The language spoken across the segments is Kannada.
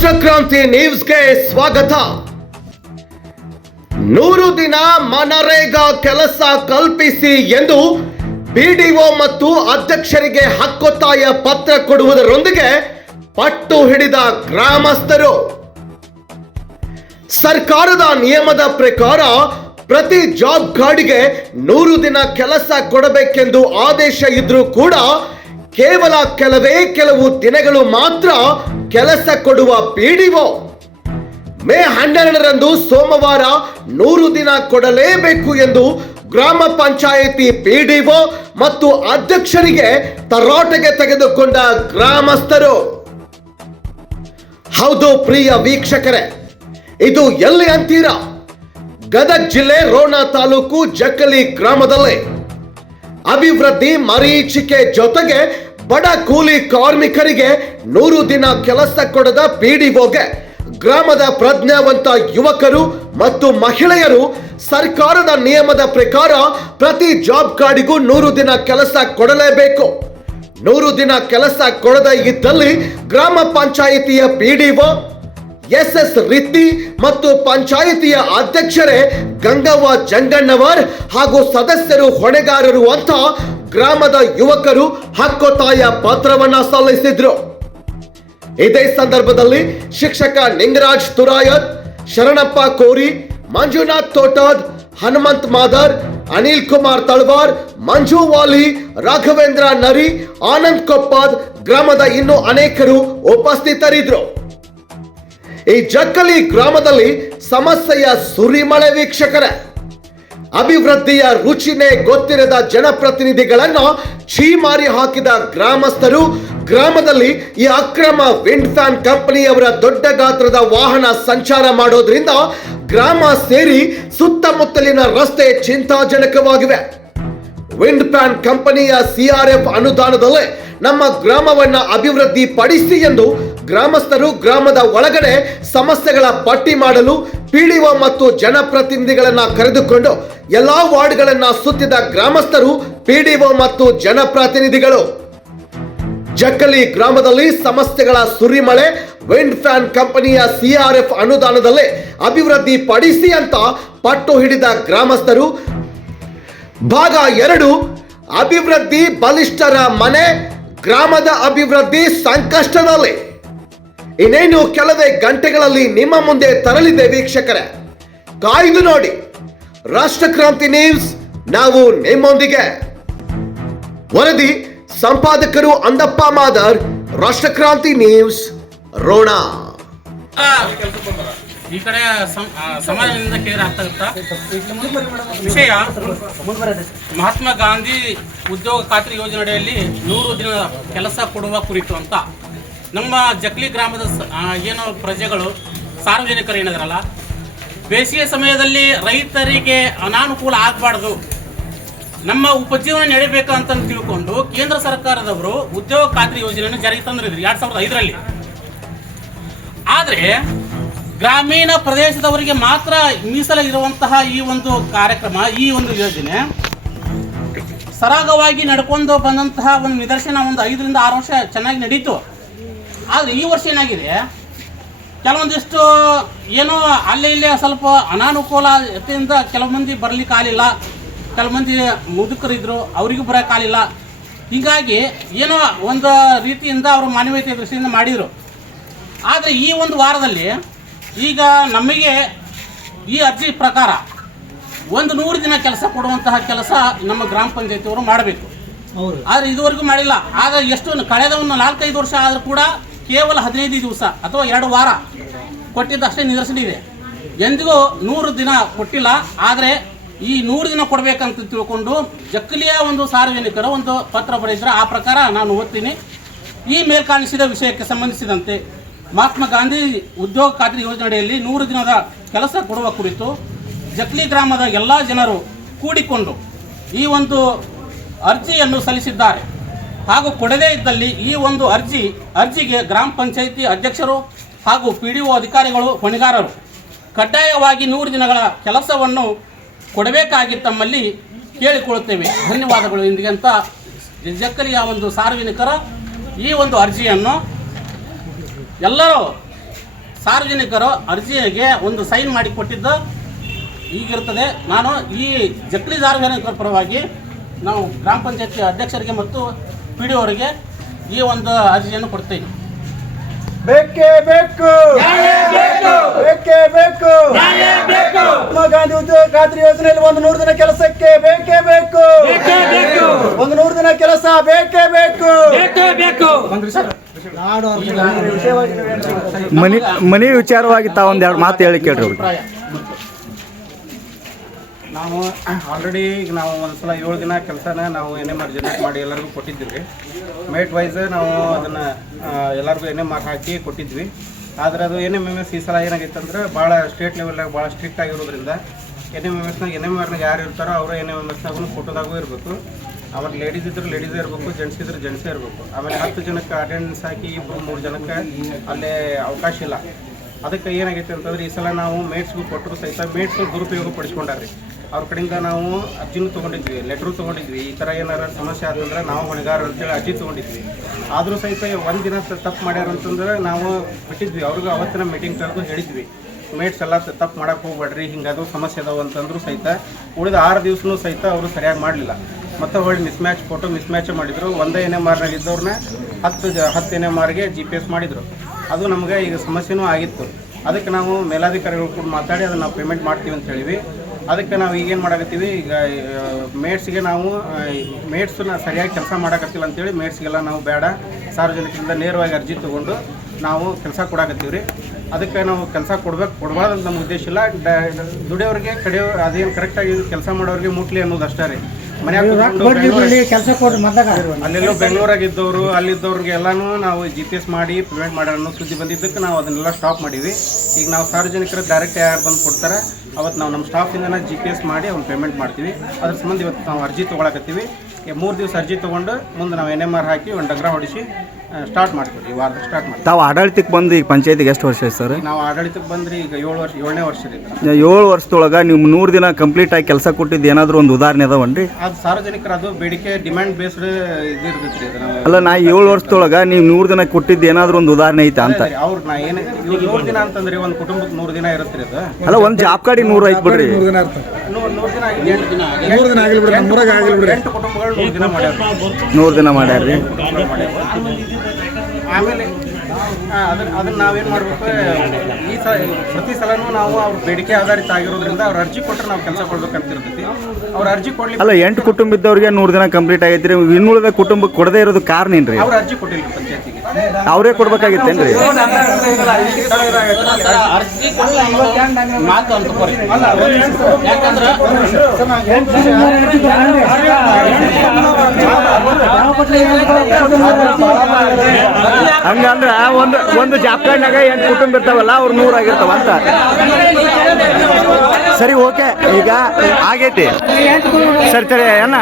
ರಾಷ್ಟ್ರಕ್ರಾಂತಿ ನ್ಯೂಸ್ಗೆ ಸ್ವಾಗತ. ನೂರು ದಿನ ಮನರೇಗಾ ಕೆಲಸ ಕಲ್ಪಿಸಿ ಎಂದು ಬಿಡಿಒ ಮತ್ತು ಅಧ್ಯಕ್ಷರಿಗೆ ಹಕ್ಕೊತ್ತಾಯ ಪತ್ರ ಕೊಡುವುದರೊಂದಿಗೆ ಪಟ್ಟು ಹಿಡಿದ ಗ್ರಾಮಸ್ಥರು. ಸರ್ಕಾರದ ನಿಯಮದ ಪ್ರಕಾರ ಪ್ರತಿ ಜಾಬ್ ಕಾರ್ಡ್ಗೆ ನೂರು ದಿನ ಕೆಲಸ ಕೊಡಬೇಕೆಂದು ಆದೇಶ ಇದ್ರೂ ಕೂಡ ಕೇವಲ ಕೆಲವೇ ಕೆಲವು ದಿನಗಳು ಮಾತ್ರ ಕೆಲಸ ಕೊಡುವ ಪಿಡಿಒ ಮೇ ಹನ್ನೆರಡರಂದು ಸೋಮವಾರ ನೂರು ದಿನ ಕೊಡಲೇಬೇಕು ಎಂದು ಗ್ರಾಮ ಪಂಚಾಯಿತಿ ಪಿಡಿಒ ಮತ್ತು ಅಧ್ಯಕ್ಷರಿಗೆ ತರಾಟೆಗೆ ತೆಗೆದುಕೊಂಡ ಗ್ರಾಮಸ್ಥರು. ಹೌದು ಪ್ರಿಯ ವೀಕ್ಷಕರೇ, ಇದು ಎಲ್ಲಿ ಅಂತೀರಾ? ಗದಗ ಜಿಲ್ಲೆ ರೋಣ ತಾಲೂಕು ಜಕ್ಕಲಿ ಗ್ರಾಮದಲ್ಲಿ. ಅಭಿವೃದ್ಧಿ ಮರೀಚಿಕೆ ಜೊತೆಗೆ ಬಡ ಕೂಲಿ ಕಾರ್ಮಿಕರಿಗೆ ನೂರು ದಿನ ಕೆಲಸ ಕೊಡದ ಪಿಡಿಒಗೆ ಗ್ರಾಮದ ಪ್ರಜ್ಞಾವಂತ ಯುವಕರು ಮತ್ತು ಮಹಿಳೆಯರು ಸರ್ಕಾರದ ನಿಯಮದ ಪ್ರಕಾರ ಪ್ರತಿ ಜಾಬ್ ಕಾರ್ಡಿಗೂ ನೂರು ದಿನ ಕೆಲಸ ಕೊಡಲೇಬೇಕು. ನೂರು ದಿನ ಕೆಲಸ ಕೊಡದ ಇದ್ದಲ್ಲಿ ಗ್ರಾಮ ಪಂಚಾಯಿತಿಯ ಪಿಡಿಒ ಎಸ್ ಎಸ್ ರಿತ್ತಿ ಮತ್ತು ಪಂಚಾಯಿತಿಯ ಅಧ್ಯಕ್ಷರೇ ಗಂಗವ್ವ ಜಂಗಣ್ಣವರ್ ಹಾಗೂ ಸದಸ್ಯರು ಹೊಣೆಗಾರರು ಅಂತ ಗ್ರಾಮದ ಯುವಕರು ಹಕ್ಕೊತ್ತಾಯ ಪತ್ರವನ್ನ ಸಲ್ಲಿಸಿದ್ರು. ಇದೇ ಸಂದರ್ಭದಲ್ಲಿ ಶಿಕ್ಷಕ ನಿಂಗರಾಜ್ ತುರಾಯತ್, ಶರಣಪ್ಪ ಕೋರಿ, ಮಂಜುನಾಥ್ ತೋಟದ್, ಹನುಮಂತ್ ಮಾದರ್, ಅನಿಲ್ ಕುಮಾರ್ ತಳವಾರ್, ಮಂಜು ವಾಲಿ, ರಾಘವೇಂದ್ರ ನರಿ, ಆನಂದ್ ಕೊಪ್ಪದ್ ಗ್ರಾಮದ ಇನ್ನು ಅನೇಕರು ಉಪಸ್ಥಿತರಿದ್ರು. ಈ ಜಕ್ಕಲಿ ಗ್ರಾಮದಲ್ಲಿ ಸಮಸ್ಯೆಯ ಸುರಿಮಳೆ ವೀಕ್ಷಕರ. ಅಭಿವೃದ್ಧಿಯ ರುಚಿನೇ ಗೊತ್ತಿರದ ಜನಪ್ರತಿನಿಧಿಗಳನ್ನು ಛೀಮಾರಿ ಹಾಕಿದ ಗ್ರಾಮಸ್ಥರು ಗ್ರಾಮದಲ್ಲಿ ಈ ಅಕ್ರಮ ವಿಂಡ್ ಫ್ಯಾನ್ ಕಂಪನಿಯವರ ದೊಡ್ಡ ಗಾತ್ರದ ವಾಹನ ಸಂಚಾರ ಮಾಡೋದ್ರಿಂದ ಗ್ರಾಮ ಸೇರಿ ಸುತ್ತಮುತ್ತಲಿನ ರಸ್ತೆ ಚಿಂತಾಜನಕವಾಗಿವೆ. ವಿಂಡ್ ಫ್ಯಾನ್ ಕಂಪನಿಯ ಸಿಆರ್ಎಫ್ ಅನುದಾನದಲ್ಲೇ ನಮ್ಮ ಗ್ರಾಮವನ್ನ ಅಭಿವೃದ್ಧಿ ಪಡಿಸಿ ಎಂದು ಗ್ರಾಮಸ್ಥರು ಗ್ರಾಮದ ಒಳಗಡೆ ಸಮಸ್ಯೆಗಳ ಪಟ್ಟಿ ಮಾಡಲು ಪಿಡಿಒ ಮತ್ತು ಜನಪ್ರತಿನಿಧಿಗಳನ್ನ ಕರೆದುಕೊಂಡು ಎಲ್ಲಾ ವಾರ್ಡ್ಗಳನ್ನ ಸುತ್ತಿದ ಗ್ರಾಮಸ್ಥರು ಪಿಡಿಒ ಮತ್ತು ಜನಪ್ರತಿನಿಧಿಗಳು. ಜಕ್ಕಲಿ ಗ್ರಾಮದಲ್ಲಿ ಸಮಸ್ಯೆಗಳ ಸುರಿಮಳೆ ವಿಂಡ್ ಫ್ಯಾನ್ ಕಂಪನಿಯ ಸಿಆರ್ಎಫ್ ಅನುದಾನದಲ್ಲಿ ಅಭಿವೃದ್ಧಿ ಪಡಿಸಿ ಅಂತ ಪಟ್ಟು ಹಿಡಿದ ಗ್ರಾಮಸ್ಥರು. ಭಾಗ ಎರಡು, ಅಭಿವೃದ್ಧಿ ಬಲಿಷ್ಠರ ಮನೆ, ಗ್ರಾಮದ ಅಭಿವೃದ್ಧಿ ಸಂಕಷ್ಟದಲ್ಲಿ. ಇನ್ನೇನು ಕೆಲವೇ ಗಂಟೆಗಳಲ್ಲಿ ನಿಮ್ಮ ಮುಂದೆ ತರಲಿದೆ ವೀಕ್ಷಕರೇ. ಕಾಯ್ದು ನೋಡಿ. ರಾಷ್ಟ್ರಕ್ರಾಂತಿ ನ್ಯೂಸ್ ನಾವು ನಿಮ್ಮೊಂದಿಗೆ. ವರದಿ ಸಂಪಾದಕರು ಅಂದಪ್ಪ ಮಾದರ್, ರಾಷ್ಟ್ರಕ್ರಾಂತಿ ನ್ಯೂಸ್, ರೋಣ. ಈ ಕಡೆ ಸಮಾಜದಿಂದ ಕೇರ್ ಆಗ್ತಾ ವಿಷಯ, ಮಹಾತ್ಮ ಗಾಂಧಿ ಉದ್ಯೋಗ ಖಾತ್ರಿ ಯೋಜನೆಯಲ್ಲಿ ನೂರು ದಿನ ಕೆಲಸ ಕೊಡುವ ಕುರಿತು ಅಂತ. ನಮ್ಮ ಜಕ್ಲಿ ಗ್ರಾಮದ ಏನು ಪ್ರಜೆಗಳು ಸಾರ್ವಜನಿಕರು ಏನಿದಾರಲ್ಲ? ಬೇಸಿಗೆ ಸಮಯದಲ್ಲಿ ರೈತರಿಗೆ ಅನಾನುಕೂಲ ಆಗಬಾರ್ದು. ನಮ್ಮ ಉಪಜೀವನ ನಡೀಬೇಕು ಅಂತ ತಿಳ್ಕೊಂಡು ಕೇಂದ್ರ ಸರ್ಕಾರದವರು ಉದ್ಯೋಗ ಖಾತ್ರಿ ಯೋಜನೆಯನ್ನು ಜಾರಿಗೆ ತಂದಿದ್ರು ಎರಡು ಸಾವಿರದ ಐದರಲ್ಲಿ. ಆದರೆ ಗ್ರಾಮೀಣ ಪ್ರದೇಶದವರಿಗೆ ಮಾತ್ರ ಮೀಸಲಾಗಿರುವಂತಹ ಈ ಒಂದು ಕಾರ್ಯಕ್ರಮ, ಈ ಒಂದು ಯೋಜನೆ ಸರಾಗವಾಗಿ ನಡ್ಕೊಂಡು ಬಂದಂತಹ ಒಂದು ನಿದರ್ಶನ ಒಂದು ಐದರಿಂದ ಆರು ವರ್ಷ ಚೆನ್ನಾಗಿ ನಡೀತು. ಆದರೆ ಈ ವರ್ಷ ಏನಾಗಿದೆ? ಕೆಲವೊಂದಿಷ್ಟು ಏನೋ ಅಲ್ಲೇ ಇಲ್ಲೇ ಸ್ವಲ್ಪ ಅನಾನುಕೂಲತೆಯಿಂದ ಕೆಲವು ಮಂದಿ ಬರ್ಲಿಕ್ಕೆ ಆಗಲಿಲ್ಲ ಕೆಲವು ಮಂದಿ ಮುದುಕರಿದ್ರು ಅವರಿಗೂ ಬರೋಕ್ಕಾಗಲಿಲ್ಲ ಹೀಗಾಗಿ ಏನೋ ಒಂದು ರೀತಿಯಿಂದ ಅವರು ಮಾನವೀಯತೆ ದೃಷ್ಟಿಯಿಂದ ಮಾಡಿದರು. ಆದರೆ ಈ ಒಂದು ವಾರದಲ್ಲಿ ಈಗ ನಮಗೆ ಈ ಅರ್ಜಿ ಪ್ರಕಾರ ಒಂದು ನೂರು ದಿನ ಕೆಲಸ ಕೊಡುವಂತಹ ಕೆಲಸ ನಮ್ಮ ಗ್ರಾಮ ಪಂಚಾಯತಿಯವರು ಮಾಡಬೇಕು. ಆದರೆ ಇದುವರೆಗೂ ಮಾಡಿಲ್ಲ. ಆದರೆ ಎಷ್ಟು ಕಳೆದ ಒಂದು ನಾಲ್ಕೈದು ವರ್ಷ ಆದರೂ ಕೂಡ ಕೇವಲ ಹದಿನೈದು ದಿವಸ ಅಥವಾ ಎರಡು ವಾರ ಕೊಟ್ಟಿದ್ದಷ್ಟೇ ನಿದರ್ಶನ ಇದೆ ಎಂದಿಗೂ ನೂರು ದಿನ ಕೊಟ್ಟಿಲ್ಲ, ಆದರೆ ಈ ನೂರು ದಿನ ಕೊಡಬೇಕಂತ ತಿಳ್ಕೊಂಡು ಜಕ್ಕಲಿಯ ಒಂದು ಸಾರ್ವಜನಿಕರು ಒಂದು ಪತ್ರ ಬರೆದಿದ್ರೆ. ಆ ಪ್ರಕಾರ ನಾನು ಓದ್ತೀನಿ. ಈ ಮೇಲ್ಕಾಣಿಸಿದ ವಿಷಯಕ್ಕೆ ಸಂಬಂಧಿಸಿದಂತೆ ಮಹಾತ್ಮ ಗಾಂಧಿ ಉದ್ಯೋಗ ಖಾತ್ರಿ ಯೋಜನೆಯಲ್ಲಿ ನೂರು ದಿನದ ಕೆಲಸ ಕೊಡುವ ಕುರಿತು ಜಕ್ಲಿ ಗ್ರಾಮದ ಎಲ್ಲ ಜನರು ಕೂಡಿಕೊಂಡು ಈ ಒಂದು ಅರ್ಜಿಯನ್ನು ಸಲ್ಲಿಸಿದ್ದಾರೆ. ಹಾಗೂ ಕೊಡದೇ ಇದ್ದಲ್ಲಿ ಈ ಒಂದು ಅರ್ಜಿ, ಅರ್ಜಿಗೆ ಗ್ರಾಮ ಪಂಚಾಯಿತಿ ಅಧ್ಯಕ್ಷರು ಹಾಗೂ ಪಿ ಡಿ ಒ ಅಧಿಕಾರಿಗಳು ಹೊಣೆಗಾರರು. ಕಡ್ಡಾಯವಾಗಿ ನೂರು ದಿನಗಳ ಕೆಲಸವನ್ನು ಕೊಡಬೇಕಾಗಿ ತಮ್ಮಲ್ಲಿ ಕೇಳಿಕೊಳ್ಳುತ್ತೇವೆ. ಧನ್ಯವಾದಗಳು ಇಂದಿಗೆ ಅಂತ ಜಕ್ಕಲಿಯ ಒಂದು ಸಾರ್ವಜನಿಕರ ಈ ಒಂದು ಅರ್ಜಿಯನ್ನು ಎಲ್ಲರೂ ಸಾರ್ವಜನಿಕರು ಅರ್ಜಿಗೆ ಒಂದು ಸೈನ್ ಮಾಡಿಕೊಟ್ಟಿದ್ದು ಈಗಿರ್ತದೆ ನಾನು ಈ ಜಕ್ಕಲಿ ಸಾರ್ವಜನಿಕರ ಪರವಾಗಿ ನಾವು ಗ್ರಾಮ ಪಂಚಾಯತಿ ಅಧ್ಯಕ್ಷರಿಗೆ ಮತ್ತು ಪಿ ಡಿ ಅವರಿಗೆ ಈ ಒಂದು ಅರ್ಜಿಯನ್ನು ಕೊಡ್ತೀನಿ. ಬೇಕೇ ಬೇಕು. ಬೇಕೇ. ಬೇಕು ಮಹಾತ್ಮ ಗಾಂಧಿ ಉದ್ಯೋಗ ಖಾತ್ರಿ ಯೋಜನೆಯಲ್ಲಿ ಒಂದು ನೂರು ದಿನ ಕೆಲಸಕ್ಕೆ ಬೇಕೇ ಬೇಕು. ಒಂದು ನೂರು ದಿನ ಕೆಲಸ ಬೇಕೇ ಬೇಕು. ಮನಿ ಮನಿ ವಿಚಾರವಾಗಿ ತಾವೊಂದೆರಡು ಒಂದ್ ಎರಡು ಮಾತು ಹೇಳಿ ಕೇಳ್ರಿ ನಾವು ಆಲ್ರೆಡಿ ಈಗ ನಾವು ಒಂದ್ಸಲ ಏಳು ದಿನ ಕೆಲಸನ ನಾವು ಎನ್ ಎಂ ಆರ್ ಜನರೇಟ್ ಮಾಡಿ ಎಲ್ಲರಿಗೂ ಕೊಟ್ಟಿದ್ವಿ ಮೇಟ್ ವೈಸ್ ನಾವು ಅದನ್ನು ಎಲ್ಲರಿಗೂ ಎನ್ ಎಂ ಆರ್ ಹಾಕಿ ಕೊಟ್ಟಿದ್ವಿ. ಆದರೆ ಅದು ಎನ್ ಎಂ ಎಂ ಎಸ್ ಈ ಸಲ ಏನಾಗಿತ್ತು ಅಂದರೆ ಭಾಳ ಸ್ಟೇಟ್ ಲೆವೆಲ್ನಾಗ ಭಾಳ ಸ್ಟ್ರಿಕ್ಟ್ ಆಗಿರೋದ್ರಿಂದ ಎನ್ ಎಂ ಎಂ ಎಸ್ನಾಗ ಎನ್ ಎಂ ಆರ್ನಾಗ ಯಾರು ಇರ್ತಾರೋ ಅವರು ಎನ್ ಎಂ ಎಂ ಎಸ್ನಾಗೂ ಫೋಟೋದಾಗೂ ಇರಬೇಕು. ಆಮೇಲೆ ಲೇಡೀಸ್ ಇದ್ರೆ ಲೇಡೀಸೇ ಇರಬೇಕು ಜೆಂಟ್ಸ್ ಇದ್ರೆ ಜೆಂಟ್ಸೇ ಇರಬೇಕು. ಆಮೇಲೆ ಹತ್ತು ಜನಕ್ಕೆ ಅಟೆಂಡೆನ್ಸ್ ಹಾಕಿ ಇಬ್ಬರು ಮೂರು ಜನಕ್ಕೆ ಅಲ್ಲೇ ಅವಕಾಶ ಇಲ್ಲ. ಅದಕ್ಕೆ ಏನಾಗೈತೆ ಅಂತಂದ್ರೆ ಈ ಸಲ ನಾವು ಮೇಟ್ಸ್ಗೂ ಕೊಟ್ಟರು ಸಹಿತ ಮೇಟ್ಸ್ ದುರುಪಯೋಗ ಪಡಿಸ್ಕೊಂಡಾರ್ರಿ. ಅವ್ರ ಕಡೆಯಿಂದ ನಾವು ಅರ್ಜಿನೂ ತೊಗೊಂಡಿದ್ವಿ ಲೆಟ್ರು ತೊಗೊಂಡಿದ್ವಿ. ಈ ಥರ ಏನಾರ ಸಮಸ್ಯೆ ಆದಂದ್ರೆ ನಾವು ಹೊಣೆಗಾರ ಅಂತೇಳಿ ಅರ್ಜಿ ತೊಗೊಂಡಿದ್ವಿ. ಆದರೂ ಸಹಿತ ಒಂದು ದಿನ ತಪ್ಪು ಮಾಡ್ಯಾರ ಅಂತಂದ್ರೆ ನಾವು ಬಿಟ್ಟಿದ್ವಿ. ಅವ್ರಿಗೂ ಅವತ್ತಿನ ಮೀಟಿಂಗ್ ಕರೆದು ಹೇಳಿದ್ವಿ. ಮೇಟ್ಸ್ ಎಲ್ಲ ತಪ್ಪು ಮಾಡೋಕ್ಕೆ ಹೋಗ್ಬೇಡ್ರಿ, ಹಿಂಗದು ಸಮಸ್ಯೆ ಅದಾವೆ ಅಂತಂದ್ರೂ ಸಹಿತ ಉಳಿದ ಆರು ದಿವ್ಸನೂ ಸಹಿತ ಅವರು ಸರಿಯಾಗಿ ಮಾಡಲಿಲ್ಲ. ಮತ್ತು ಹೊಳ್ಳಿ miss match photo miss match ಮಾಡಿದ್ರು. ಒಂದೇ ಎನ್ ಎಂ ಆರ್ನಾಗ ಇದ್ದವ್ರನ್ನ ಹತ್ತು ಜ ಹತ್ತು ಎನ್ ಎಂ ಆರ್ಗೆ ಜಿ ಪಿ ಎಸ್ ಮಾಡಿದರು. ಅದು ನಮಗೆ ಈಗ ಸಮಸ್ಯೆನೂ ಆಗಿತ್ತು. ಅದಕ್ಕೆ ನಾವು ಮೇಲಾಧಿಕಾರಿಗಳು ಕೂಡ ಮಾತಾಡಿ ಅದನ್ನು ನಾವು ಪೇಮೆಂಟ್ ಮಾಡ್ತೀವಿ ಅಂತ ಹೇಳಿವಿ ಅದಕ್ಕೆ ನಾವು ಈಗೇನು ಮಾಡಕತ್ತೀವಿ? ಈಗ ಮೇಡ್ಸ್ಗೆ ನಾವು ಮೇಡ್ಸನ್ನ ಸರಿಯಾಗಿ ಕೆಲಸ ಮಾಡಕತ್ತಿಲ್ಲ ಅಂತೇಳಿ ಮೇಡ್ಸ್ಗೆಲ್ಲ ನಾವು ಬೇಡ. ಸಾರ್ವಜನಿಕರಿಂದ ನೇರವಾಗಿ ಅರ್ಜಿ ತೊಗೊಂಡು ನಾವು ಕೆಲಸ ಕೊಡಾಕತ್ತೀವಿ ರೀ ಅದಕ್ಕೆ ನಾವು ಕೆಲಸ ಕೊಡ್ಬೇಕು, ಕೊಡಬಾರ್ದು ಅಂತ ನಮ್ಮ ಉದ್ದೇಶ ಇಲ್ಲ. ದುಡಿಯೋರಿಗೆ ಕಡಿಯೋ, ಅದೇನು ಕರೆಕ್ಟಾಗಿ ಕೆಲಸ ಮಾಡೋರಿಗೆ ಮುಟ್ಲಿ ಅನ್ನೋದು ಅಷ್ಟೇ ರೀ. ಕೆಲಸ ಕೊಡ್ರಿ ಮೊದಲಾಗ. ಅಲ್ಲೆಲ್ಲೋ ಬೆಂಗಳೂರಾಗ ಇದ್ದವರು ಅಲ್ಲಿದ್ದವ್ರಿಗೆ ಎಲ್ಲಾನು ನಾವು ಜಿ ಪಿ ಎಸ್ ಮಾಡಿ ಪೇಮೆಂಟ್ ಮಾಡ್ಯಾರ ಅನ್ನೋ ಸುದ್ದಿ ಬಂದಿದ್ದಕ್ಕೆ ನಾವು ಅದನ್ನೆಲ್ಲ ಸ್ಟಾಪ್ ಮಾಡಿವಿ ಈಗ ನಾವು ಸಾರ್ವಜನಿಕರು ಡೈರೆಕ್ಟ್ ಯಾರು ಬಂದು ಕೊಡ್ತಾರೆ ಅವತ್ತು ನಾವು ನಮ್ಮ ಸ್ಟಾಫಿಂದನ ಜಿ ಪಿ ಎಸ್ ಮಾಡಿ ಅವ್ನು ಪೇಮೆಂಟ್ ಮಾಡ್ತೀವಿ. ಅದ್ರ ಸಂಬಂಧ ಇವತ್ತು ನಾವು ಅರ್ಜಿ ತೊಗೊಳಕತ್ತೀವಿ. ಮೂರು ದಿವಸ ಅರ್ಜಿ ತೊಗೊಂಡು ಮುಂದೆ ನಾವು ಎನ್ ಎಂ ಆರ್ ಹಾಕಿ ಒಂದು ಡಗ್ರ ಹೊಡಿಸಿ ಸ್ಟಾರ್ಟ್ ಮಾಡ್ತೀವಿ ಈ ವಾರದ ಸ್ಟಾರ್ಟ್ ಮಾಡಿ ತಾವು ಆಡಳಿತಕ್ಕೆ ಬಂದು ಈಗ ಪಂಚಾಯತಿಗೆ ಎಷ್ಟು ವರ್ಷ ಆಯ್ತು ಸರ್? ನಾವು ಆಡಳಿತಕ್ಕೆ ಬಂದ್ರಿ ಈಗ ಏಳು ವರ್ಷ ಏಳನೇ ವರ್ಷ ರೀ ಏಳು ವರ್ಷದೊಳಗೆ ನೀವು ನೂರು ದಿನ ಕಂಪ್ಲೀಟ್ ಆಗಿ ಕೆಲಸ ಕೊಟ್ಟಿದ್ದು ಏನಾದರೂ ಒಂದು ಉದಾಹರಣೆ ಅದಾವನ್ರಿ? ಅದು ಸಾರ್ವಜನಿಕರ ಅದು ಬೇಡಿಕೆ ಡಿಮ್ಯಾಂಡ್ ಬೇಸ್ಡ್ ಇದು ಇರ್ತೈತೆ ರೀ ಅದು ಅಲ್ಲ ನಾ ಏಳು ವರ್ಷದೊಳಗೆ ನೀವು ನೂರು ದಿನ ಕೊಟ್ಟಿದ್ದು ಏನಾದರೂ ಒಂದು ಉದಾಹರಣೆ ಐತಾ ಅಂತ? ಅವ್ರು ನಾ ಏನು ಇವಾಗ ನೂರು ದಿನ ಅಂತಂದ್ರೆ ಒಂದು ಕುಟುಂಬಕ್ಕೆ ನೂರು ದಿನ ಇರುತ್ತೆ ರೀ ಅದು. ಅಲ್ಲ ಒಂದು ಜಾಬ್ ಕಾರ್ಡಿ ನೂರು ಐತೆ ಬಿಡ್ರಿ. ನೂರು ನೂರು ದಿನ ಆಗಿದೆ. ನಮ್ಮೂರಾಗ ದಿನ ಆಗಿಲ್ಲ ಎಂಟು ಕುಟುಂಬಗಳು ನೂರು ದಿನ ಮಾಡ್ಯಾರ ನೂರು ದಿನ ಮಾಡ್ಯಾರ್ರಿ. ಆಮೇಲೆ ಅದನ್ನ ಅದನ್ನ ನಾವೇನು ಮಾಡಬೇಕು? ಈ ಸಲ ಪ್ರತಿ ಸಲನೂ ನಾವು ಅವ್ರ ಬೇಡಿಕೆ ಆಧಾರಿತ ಆಗಿರೋದ್ರಿಂದ ಅವ್ರ ಅರ್ಜಿ ಕೊಟ್ಟರೆ ನಾವು ಕೆಲಸ ಕೊಡ್ಬೇಕಂತ ಇರ್ತೈತಿ. ಅವ್ರ ಅರ್ಜಿ ಕೊಡ್ಲಿ ಅಲ್ಲ ಎಂಟು ಕುಟುಂಬ ಇದ್ದವ್ರಿಗೆ ನೂರು ದಿನ ಕಂಪ್ಲೀಟ್ ಆಗೈತ್ರಿ. ಇನ್ನುಳಿದ ಕುಟುಂಬಕ್ಕೆ ಕೊಡದೇ ಇರೋದು ಕಾರಣ ಏನ್ರಿ? ಅವ್ರ ಅರ್ಜಿ ಕೊಟ್ಟಿಲ್ಲ ಪಂಚಾಯತಿಗೆ. ಅವರೇ ಕೊಡ್ಬೇಕಾಗಿತ್ತೇನ್ರಿ ಹಂಗಂದ್ರ ಒಂದು ಒಂದು ಜಾಬ್ ಕಾರ್ಡ್ನಾಗ ಎಂಟು ಕುಟುಂಬ ಇರ್ತಾವಲ್ಲ ಅವ್ರು ನೂರಾಗಿರ್ತಾವ ಅಂತ. ಸರಿ ಓಕೆ. ಈಗ ಆಗೈತಿ. ಸರಿ ಸರಿ ಅಣ್ಣ.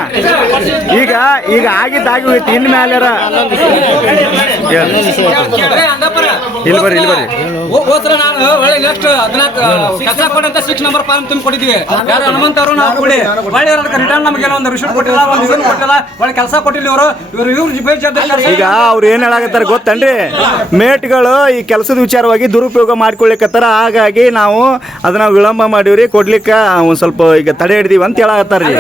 ಈಗ ಈಗ ಆಗಿದ್ದ ಆಗಿ ಹೋಯ್ತು. ಇನ್ ಮ್ಯಾಲಾರ ಇಲ್ಲಿ ಬರ್ರಿ ಇಲ್ಲಿ ಬರ್ರಿ. ಹೋದ್ರ ನಾನು ಒಳ್ಳೆ ನೆಕ್ಸ್ಟ್ ಹದಿನಾಲ್ಕು ಕೆಲಸ ಕೊಡಂತ ಸಿಕ್ಸ್ ನಂಬರ್ ಫಾರ್ಮ್ ತುಂಬ ಕೊಟ್ಟಿದ್ವಿ ಯಾರು ಹನುಮಂತ ಅವರು ನಾವು ಕೊಡಿ ಒಳ್ಳೆ ರಿಟರ್ನ್ ನಮಗೆ ಒಂದು ಕೊಟ್ಟಿಲ್ಲ ಒಂದು ಇದನ್ನು ಕೊಟ್ಟಿಲ್ಲ. ಒಳ್ಳೆ ಕೆಲಸ ಕೊಟ್ಟಿಲ್ಲ ಇವರು. ಇವರು ಈಗ ಅವ್ರು ಏನ್ ಹೇಳಾಕತ್ತಾರ ಗೊತ್ತನ್ರಿ? ಮೇಟ್ಗಳು ಈ ಕೆಲಸದ ವಿಚಾರವಾಗಿ ದುರುಪಯೋಗ ಮಾಡ್ಕೊಳ್ಳಿಕತ್ತಾರ ಹಾಗಾಗಿ ನಾವು ಅದನ್ನ ವಿಳಂಬ ಮಾಡಿವ್ರಿ ಕೊಡ್ಲಿಕ್ಕೆ ಒಂದು ಸ್ವಲ್ಪ ಈಗ ತಡೆ ಹಿಡ್ದೀವಿ ಅಂತ ಹೇಳಾಕತ್ತಾರ್ರಿ.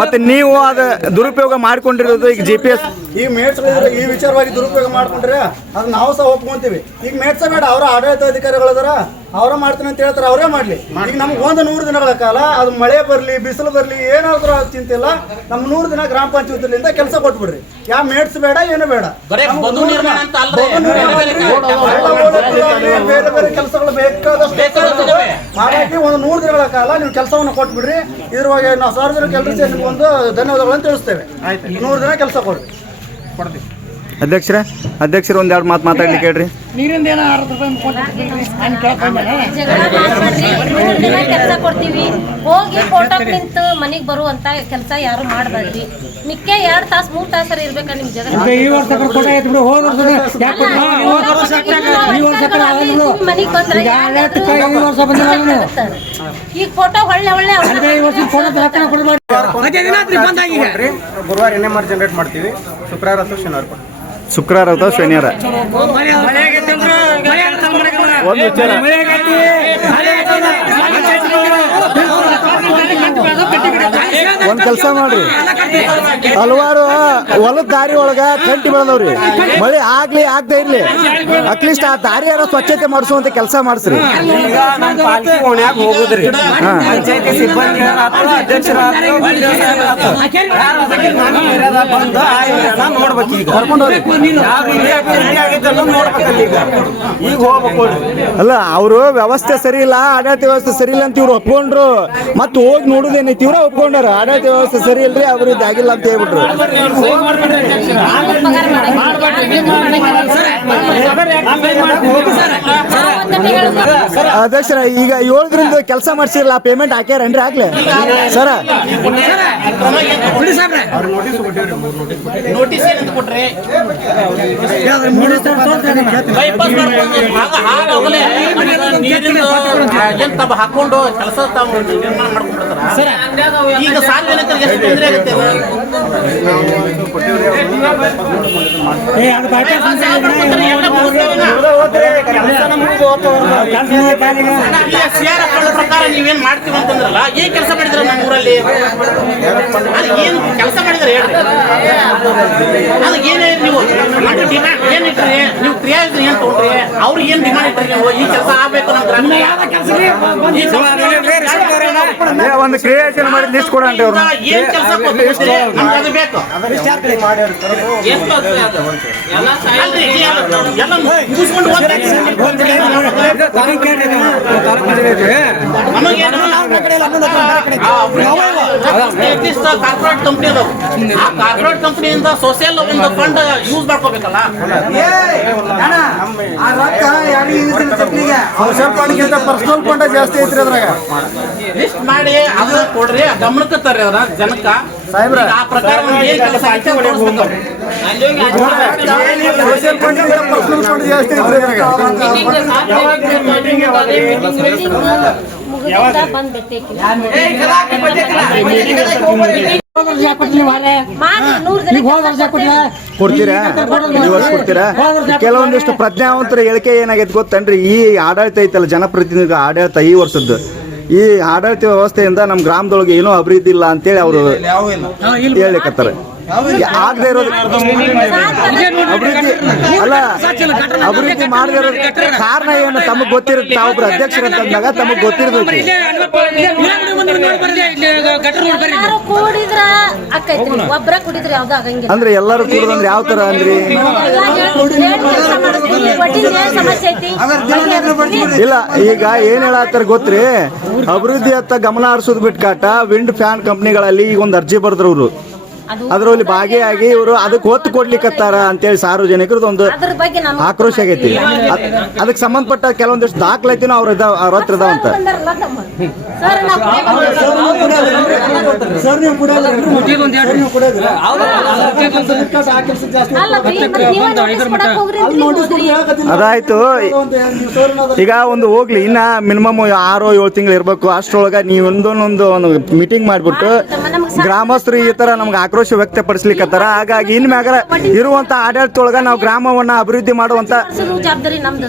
ಮತ್ತೆ ನೀವು ಅದು ದುರುಪಯೋಗ ಮಾಡ್ಕೊಂಡಿರೋದು ಈಗ ಜಿ ಪಿ ಎಸ್ ಈ ಮೇಟ್ಸ್ ಈ ವಿಚಾರವಾಗಿ ದುರುಪಯೋಗ ಮಾಡ್ಕೊಂಡ್ರೆ ಅದು ನಾವು ಸಹ ಒಪ್ಕೊಂತೀವಿ. ಈಗ ಮೇಟ್ಸ ಬೇಡ ಅವರ ಆಡಳಿತ ಅಧಿಕಾರಿಗಳಿದಾರ ಅವರ ಮಾಡ್ತೀನಿ ಅಂತ ಹೇಳ್ತಾರೆ ಅವರೇ ಮಾಡ್ಲಿ. ಈಗ ನಮ್ಗೆ ಒಂದು ನೂರು ದಿನಗಳ ಕಾಲ ಅದು ಮಳೆ ಬರ್ಲಿ ಬಿಸಿಲು ಬರಲಿ ಏನಾದರೂ ಅದು ಚಿಂತಿಲ್ಲ ನಮ್ಮ ನೂರು ದಿನ ಗ್ರಾಮ ಪಂಚಾಯತಿಲಿಂದ ಕೆಲಸ ಕೊಟ್ಬಿಡ್ರಿ. ಯಾವ ಮೇಟ್ಸ್ ಬೇಡ ಏನು ಬೇಡ. ಬರೇ ಬೇರೆ ಕೆಲಸಗಳು ಬೇಕಾದಷ್ಟು. ಹಾಗಾಗಿ ಒಂದು ನೂರು ದಿನಗಳ ಕಾಲ ನೀವು ಕೆಲಸವನ್ನು ಕೊಟ್ಬಿಡ್ರಿ. ಇದ್ರೊಳಗೆ ನಾವು ಸಾರ್ವಜನಿಕ ಎಲ್ಲರೂ ಸೇರಿ ಒಂದು ಧನ್ಯವಾದಗಳನ್ನು ತಿಳಿಸ್ತೇವೆ. ಆಯ್ತು. ನೂರು ದಿನ ಕೆಲಸ ಕೊಡ್ರಿ. ಕೊಡ್ತೀವಿ ಅಧ್ಯಕ್ಷರ ಅಧ್ಯಕ್ಷರ ಒಂದ್ ಎರಡು ಮಾತು ಮಾತಾಡ್ಲಿಕ್ಕೆ ಹೇಳ್ರಿ. ಜಗಳ ಮಾಡ್ಬೇಡ್ರಿ. ಮೂರ್ ದಿನ ಕೆಲಸ ಕೊಡ್ತೀವಿ. ಹೋಗಿ ಫೋಟೋ ನಿಂತು ಮನಿಗ್ ಬರುವಂತ ಕೆಲಸ ಯಾರು ಮಾಡಬೇಡ್ರಿ. ಮಿಕ್ಕೆ ಎರಡ್ ತಾಸ್ ಮೂರ್ ತಾಸರ ಇರ್ಬೇಕ ನಿಮ್ ಜಗಳ ಮನಿಗ್ ಬಂದ್ರೆ ಈಗ ಫೋಟೋ ಒಳ್ಳೆ ಒಳ್ಳೆ. ಗುರುವಾರ ಎನ್ ಎಂ ಆರ್ ಜನರೇಟ್ ಮಾಡ್ತೀವಿ. ಶುಕ್ರವಾರ ಅಥವಾ ಶನಿವಾರ ಶುಕ್ರವಾರ ಅಥವಾ ಶನಿವಾರ. ಒಂದು ವಿಚಾರ ಒಂದ್ ಕೆಲಸ ಮಾಡ್ರಿ. ಹಲವಾರು ಹೊಲದ ದಾರಿ ಒಳಗ ಕಂಟಿ ಬೆಳೆದವ್ರಿ. ಮಳೆ ಆಗ್ಲಿ ಆಗದೆ ಇರ್ಲಿ. ಅಟ್ಲೀಸ್ಟ್ ಆ ದಾರಿ ಯಾರೋ ಸ್ವಚ್ಛತೆ ಮಾಡಿಸುವಂತ ಕೆಲಸ ಮಾಡಿಸ್ರಿ. ಈಗ ನಮ್ಮ ಅಲ್ಲ ಅವರು ವ್ಯವಸ್ಥೆ ಸರಿ ಇಲ್ಲ ಆಡಳಿತ ವ್ಯವಸ್ಥೆ ಸರಿ ಇಲ್ಲ ಅಂತ ಇವ್ರು ಒಪ್ಕೊಂಡ್ರು. ಮತ್ತೆ ಹೋಗಿ ನೋಡುದೇನೈತಿ ಇವ್ರ ಒಪ್ಕೊಂಡಾರ. ಆಡಳಿತ ವ್ಯವಸ್ಥೆ ಸರಿ ಇಲ್ರಿ ಅವ್ರು ಇದಾಗಿಲ್ಲ ಅಂತ ಹೇಳ್ಬಿಟ್ರು. ಅಧ್ಯಕ್ಷರ ಈಗ ಏಳದ್ರಿಂದ ಕೆಲಸ ಮಾಡಿಸಿರಲ್ಲ ಪೇಮೆಂಟ್ ಹಾಕ್ಯಾರನ್ರಿ ಆಗ್ಲಿ ಸರ. ಹಾಕೊಂಡು ಕೆಲಸ ತಾವು ನಿರ್ಮಾಣ ಮಾಡ್ಕೊಂಡ್ಬಿಡ್ತಾರ? ಈಗ ಸಾರ್ವಜನಿಕರಿಗೆ ಎಷ್ಟು ತೊಂದರೆ ಆಗುತ್ತೆ ಸಿಆರ್ ಪ್ರಕಾರ ನೀವೇನ್ ಮಾಡ್ತೀವಿ ಅಂತಂದ್ರಲ್ಲ ಏನ್ ಕೆಲಸ ಮಾಡಿದ್ರ ನಮ್ಮ ಊರಲ್ಲಿ ಏನು ಕೆಲಸ ಮಾಡಿದ್ರೆ ಹೇಳ್ರಿ. ಅದು ಏನೇ ನೀವು ಅಂದ್ರೆ ಡಿಮ್ಯಾಂಡ್ ಏನ್ ಇಟ್ರಿ ನೀವು ಕ್ರಿಯಾ ಏನ್ ತಗೊಂಡ್ರಿ ಅವ್ರು ಏನ್ ಡಿಮ್ಯಾಂಡ್ ಇಟ್ರಿ ನೀವು ಈ ಕೆಲಸ ಆಗ್ಬೇಕು ನಮ್ಮ ಗ್ರಾಮೀಣ ಒಂದು ಕ್ರಿಯೇಷನ್ ಮಾಡಿ ಲಿಸ್ಟ್ ಕೊಡನ್ರಿ ಅವರು ಏನ್ ಕೆಲಸ ಕೊಡ್ತೀರಿ? ನಮ್ಗೆ ಅದು ಬೇಕು. ಎಲ್ಲ- ಎಲ್ಲ ಮುಗಿಸ್ಕೊಂಡು ಕಾರ್ಪೊರೇಟ್ ಕಂಪ್ನಿ ಅದು. ಆ ಕಾರ್ಪೊರೇಟ್ ಕಂಪ್ನಿಯಿಂದ ಸೋಷಿಯಲ್ ಒಂದು ಫಂಡ್ ಯೂಸ್ ಮಾಡ್ಕೋಬೇಕಲ್ಲ? ಪರ್ಸನಲ್ ಫಂಡ್ ಜಾಸ್ತಿ ಐತ್ರಿ ಅದ್ರಾಗ. ಲಿಸ್ಟ್ ಮಾಡಿ ಅದನ್ನ ಕೊಡ್ರಿ ಗಮನಕ್ಕೆ ತರ್ರಿ ಅದ್ರ ಜನಕ್ಕ. ಸಾಹೇಬ್ರ. ಆ ಪ್ರಕಾರ ಕೆಲಸ ಕೊಡ್ತೀರಾ? ಕೆಲವೊಂದಿಷ್ಟು ಪ್ರಜ್ಞಾವಂತರ ಹೇಳಿಕೆ ಏನಾಗೈತೆ ಗೊತ್ತನ್ರಿ? ಈ ಆಡಳಿತ ಐತಲ್ಲ ಜನಪ್ರತಿನಿಧಿ ಆಡಳಿತ ಈ ವರ್ಷದ್ದು. ಈ ಆಡಳಿತ ವ್ಯವಸ್ಥೆಯಿಂದ ನಮ್ಮ ಗ್ರಾಮದೊಳಗೆ ಏನೂ ಅಭಿವೃದ್ಧಿ ಇಲ್ಲ ಅಂತೇಳಿ ಅವರು ಹೇಳಿಕತ್ತಾರೆ ಆಗದೆ ಇರೋದು ಅಭಿವೃದ್ಧಿ ಅಲ್ಲ ಅಭಿವೃದ್ಧಿ ಮಾಡದೇ ಇರೋದು ಕಾರಣ ಏನು ತಮಗೆ ಗೊತ್ತಿರುತ್ತೆ ತಾವೊಬ್ರು ಅಧ್ಯಕ್ಷರ ತಮಗೆ ಒಬ್ರ ಕುಡಿದ್ರ ಯಾವ್ದು ಆಗಂಗಿಲ್ಲ ಅಂದ್ರೆ ಎಲ್ಲರೂ ಕೂಡದಂದ್ರೆ ಯಾವ ತರ ಅಂದ್ರಿ. ಇಲ್ಲ ಈಗ ಏನ್ ಹೇಳತ್ತಾರ ಗೊತ್ತ್ರಿ ಅಭಿವೃದ್ಧಿ ಅತ್ತ ಗಮನ ಹರಿಸೋದ್ ಬಿಟ್ಕಾಟ ವಿಂಡ್ ಫ್ಯಾನ್ ಕಂಪ್ನಿಗಳಲ್ಲಿ ಈಗ ಒಂದು ಅರ್ಜಿ ಬರ್ದ್ರು ಅವರು ಅದು ಅದರಲ್ಲಿ ಭಾಗಿಯಾಗಿ ಇವರು ಅದಕ್ಕೆ ಒತ್ತು ಕೊಡ್ಲಿಕ್ಕತ್ತಾರ ಅಂತೇಳಿ ಸಾರ್ವಜನಿಕರದ್ದು ಒಂದು ಅದ್ರ ಬಗ್ಗೆ ನಮ್ಗೆ ಆಕ್ರೋಶ ಆಗೈತಿ ಅದ್- ಅದಕ್ಕೆ ಸಂಬಂಧಪಟ್ಟ ಕೆಲವೊಂದಿಷ್ಟು ದಾಖಲಾತಿನೂ ಅವ್ರ ಇದಾವ ಅವ್ರ ಹತ್ರ ಇದಾವಂತ ಬಂದಾರಲ್ಲ ತಮ್ಮ. ಸರ್ ನಾವು ಕೈ ಸರ್ ನೀವು ಕುಡಿಯೋದ್ರಿ ಸರ್ ನೀವು ಕುಡಿಯೋದ್ರಿ ಆ ಜಾಸ್ತಿ ಅಲ್ಲ ಬಿ, ಮತ್ತೆ ನೀವೇ notice ಕೊಡಕ್ ಹೋಗ್ರಿ ಅಂತ ನೀವು ಹೋದ್ರಿ. ಅದಾಯ್ತು ಈಗ ಒಂದು ಹೋಗ್ಲಿ ಇನ್ನ ಮಿನಿಮಮ್ ಆರು ಏಳು ತಿಂಗಳು ಇರ್ಬೇಕು ಅಷ್ಟ್ರೊಳಗ ನೀವು ಒಂದೊಂದೊಂದು ಒಂದು ಮೀಟಿಂಗ್ ಮಾಡ್ಬಿಟ್ಟು ಗ್ರಾಮಸ್ಥರು ಈ ತರ ನಮ್ಗೆ ಆಕ್ರೋಶ ವ್ಯಕ್ತಪಡಿಸ್ಲಿಕ್ಕತ್ತಾರ ಹಾಗಾಗಿ ಇನ್ ಮ್ಯಾಗ ಇರುವಂತ ಆಡಳಿತೊಳಗ ನಾವು ಗ್ರಾಮವನ್ನ ಅಭಿವೃದ್ಧಿ ಮಾಡುವಂತ ಜವಾಬ್ದಾರಿ ನಮ್ದು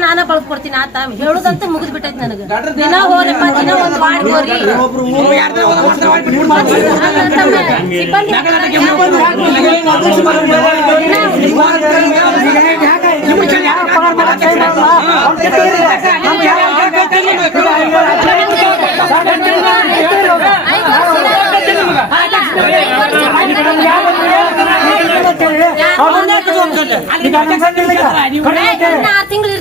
ನಾನ ಬಳದ್ ಕೊಡ್ತೀನಿ ಆತ ಹೇಳುದಂತ ಮುಗಿದ್ ಬಿಟ್ಟೈತಿ ನನಗೆ ದಿನ ಹೋರಪ್ಪ ದಿನ ಒಂದ್ ವಾರ್ಡ್ ಹೋರಿ ಸಿಬ್ಬಂದಿ ತಿಂಗಳು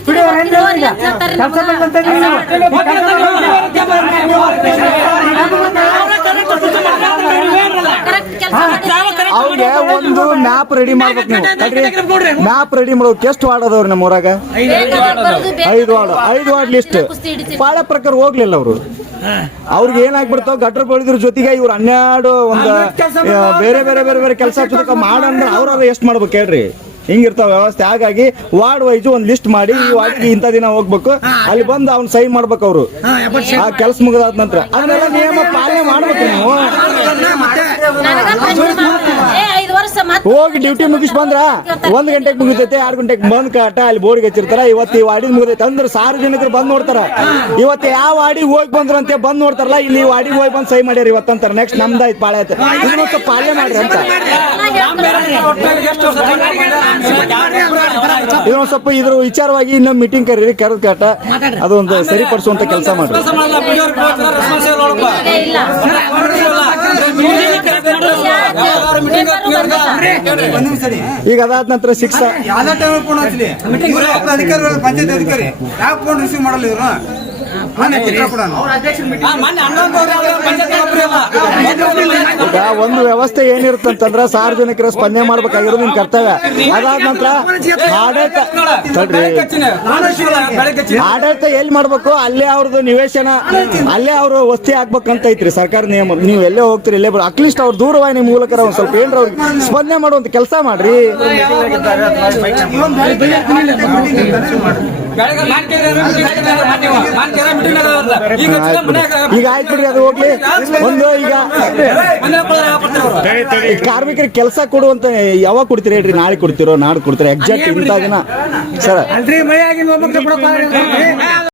ಅವ್ರಿಗೆ ಒಂದು ಮ್ಯಾಪ್ ರೆಡಿ ಮಾಡ್ಬೇಕು ನೀವು. ಮ್ಯಾಪ್ ರೆಡಿ ಮಾಡೋಕೆ ಎಷ್ಟು ವಾರ್ಡ್ ಅದಾವ್ರಿ ನಮ್ಮ ಊರಾಗ ಐದು ವಾರ್ಡ್ ಐದು ವಾರ್ಡ್ ಲಿಸ್ಟ್ ಪಾಳ ಪ್ರಕಾರ ಹೋಗ್ಲಿಲ್ಲ ಅವರು. ಅವ್ರಿಗೆ ಏನಾಗ್ಬಿಡ್ತಾವ? ಗಟ್ರ ಬೆಳೆದ್ರ ಜೊತೆಗೆ ಇವ್ರು ಹನ್ನೆರಡು ಒಂದು ಬೇರೆ ಬೇರೆ ಬೇರೆ ಬೇರೆ ಕೆಲಸ ಮಾಡಂದ್ರೆ ಅವ್ರ ಎಷ್ಟು ಮಾಡ್ಬೇಕು ಹೇಳ್ರಿ ಹಿಂಗಿರ್ತಾವ ವ್ಯವಸ್ಥೆ. ಹಾಗಾಗಿ ವಾರ್ಡ್ ವೈಸ್ ಒಂದ್ ಲಿಸ್ಟ್ ಮಾಡಿ ಈ ವಾರ್ಡ್ಗೆ ಇಂಥ ದಿನ ಹೋಗ್ಬೇಕು. ಅಲ್ಲಿ ಬಂದು ಅವ್ನ ಸೈನ್ ಮಾಡ್ಬೇಕು ಅವರು. ಆ ಕೆಲಸ ಮುಗಿದಾದ ನಂತರ. ಅದನ್ನೆಲ್ಲ ನಿಯಮ ಪಾಲನೆ ಮಾಡ್ಬೇಕು ನೀವು. ಹೋಗಿ ಡ್ಯೂಟಿ ಮುಗಿಸ್ ಬಂದ್ರ ಒಂದ್ ಗಂಟೆಗೆ ಮುಗಿತೈತೆ ಎರಡು ಗಂಟೆಗೆ ಬಂದ್ ಕಾಟ ಅಲ್ಲಿ ಬೋರ್ಡ್ ಹಚ್ಚಿರ್ತಾರ ಇವತ್ತು ಈ ವಾಡಿ ಮುಗಿದೈತೆ ಅಂದ್ರೆ ಸಾರ್ವಜನಿಕರು ಬಂದ್ ನೋಡ್ತಾರ ಇವತ್ತು ಯಾವ ವಾಡಿಗೆ ಹೋಗಿ ಬಂದ್ರಂತೆ ಅಂತ ಬಂದ್ ನೋಡ್ತಾರಲ್ಲ ಇಲ್ಲಿ ವಾಡಿ ಹೋಗಿ ಬಂದ್ ಸೈ ಮಾಡ್ಯಾರ ಇವತ್ತಂತಾರ ನೆಕ್ಸ್ಟ್ ನಮ್ದಾಯ್ತು ಪಾಳೆ ಆಯ್ತು ಪಾಳೆ ಸ್ವಲ್ಪ ಪಾಲನೆ ಮಾಡ್ರಿ ಅಂತ ಇದೊಂದು ಸ್ವಲ್ಪ ಇದ್ರ ವಿಚಾರವಾಗಿ ಇನ್ನೊಂದು ಮೀಟಿಂಗ್ ಕರೀರಿ ಕರೆದ್ ಕಾಟ ಅದೊಂದು ಸರಿಪಡಿಸುವಂತ ಕೆಲಸ ಮಾಡ್ರಿ ಇಲ್ಲ ಈಗ ಅದಾದ ನಂತರ ಶಿಕ್ಷ ಯಾವ್ದೋ ಟೈಮ್ ಫೋನ್ ಹಚ್ಚಲಿ ಅಧಿಕಾರಿಗಳು ಪಂಚಾಯತ್ ಅಧಿಕಾರಿ. ಯಾವ ಫೋನ್ ರಿಸೀವ್ ಮಾಡಲ್ಲ ಇವರು? ಈಗ ಒಂದು ವ್ಯವಸ್ಥೆ ಏನಿರುತ್ತಂತಂದ್ರ ಸಾರ್ವಜನಿಕರ ಸ್ಪಂದನೆ ಮಾಡ್ಬೇಕಾಗಿರೋದು ನಿಮ್ ಕರ್ತವ್ಯ ಅದಾದ ನಂತರ ಆಡಳಿತ ತಡ್ರಿ ಆಡಳಿತ ಎಲ್ಲಿ ಮಾಡ್ಬೇಕು ಅಲ್ಲೇ ಅವ್ರದ್ದು ನಿವೇಶನ ಅಲ್ಲೇ ಅವ್ರ ವಸ್ತಿ ಆಗ್ಬೇಕಂತ ಐತ್ರಿ ಸರ್ಕಾರ ನಿಯಮ ನೀವು ಎಲ್ಲೇ ಹೋಗ್ತೀರಿ ಇಲ್ಲೇ ಬರೋ ಅಟ್ಲೀಸ್ಟ್ ಅವ್ರ ದೂರವಾಣಿ ಮೂಲಕ ಒಂದ್ ಸ್ವಲ್ಪ ಏನ್ರ ಅವ್ರಿಗೆ ಸ್ಪಂದನೆ ಮಾಡುವಂತ ಕೆಲಸ ಮಾಡ್ರಿ ಈಗ ಆಯ್ತು ಬಿಡ್ರಿ ಅದು ಹೋಗ್ಲಿ. ಒಂದು ಈಗ ಈ ಕಾರ್ಮಿಕರಿಗೆ ಕೆಲಸ ಕೊಡುವಂತ ಯಾವಾಗ ಕೊಡ್ತೀರಿ ಹೇಳ್ರಿ? ನಾಳೆ ಕೊಡ್ತಿರೋ ನಾಡ್ ಕೊಡ್ತೀರಾ? ಎಕ್ಸಾಕ್ಟ್ ಇಂಥ ದಿನ ಸರ್. ಅಲ್ರಿ ಮಳೆ ಆಗಿಲ್ಲ